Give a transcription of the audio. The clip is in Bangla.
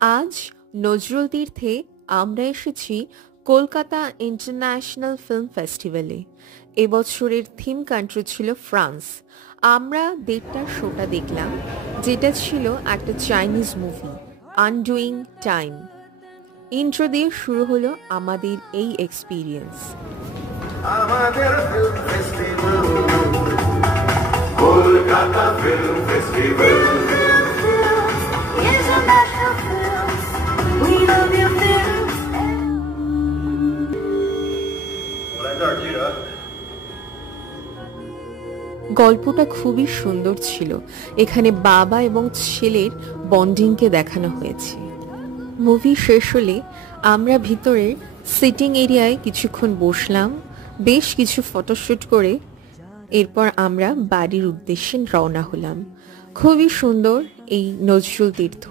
আজ নজরুল তীর্থে আমরা এসেছি কলকাতা ইন্টারন্যাশনাল ফিল্ম ফেস্টিভ্যালে। এবছরের থিম কান্ট্রি ছিল ফ্রান্স। আমরা 1:30টার শোটা দেখলাম, যেটা ছিল একটা চাইনিজ মুভি, আনডুইং টাইম। ইন্ট্রো দিয়ে শুরু হলো আমাদের এই এক্সপিরিয়েন্স। আমাদের film festival, Kolkata film festival. গল্পটা খুবই সুন্দর ছিল। এখানে বাবা এবং ছেলের বন্ডিংকে দেখানো হয়েছে। মুভি শেষ হলে আমরা ভিতরের সিটিং এরিয়ায় কিছুক্ষণ বসলাম, বেশ কিছু ফটোশ্যুট করে এরপর আমরা বাড়ির উদ্দেশ্যে রওনা হলাম। খুবই সুন্দর এই নজরুল তীর্থ।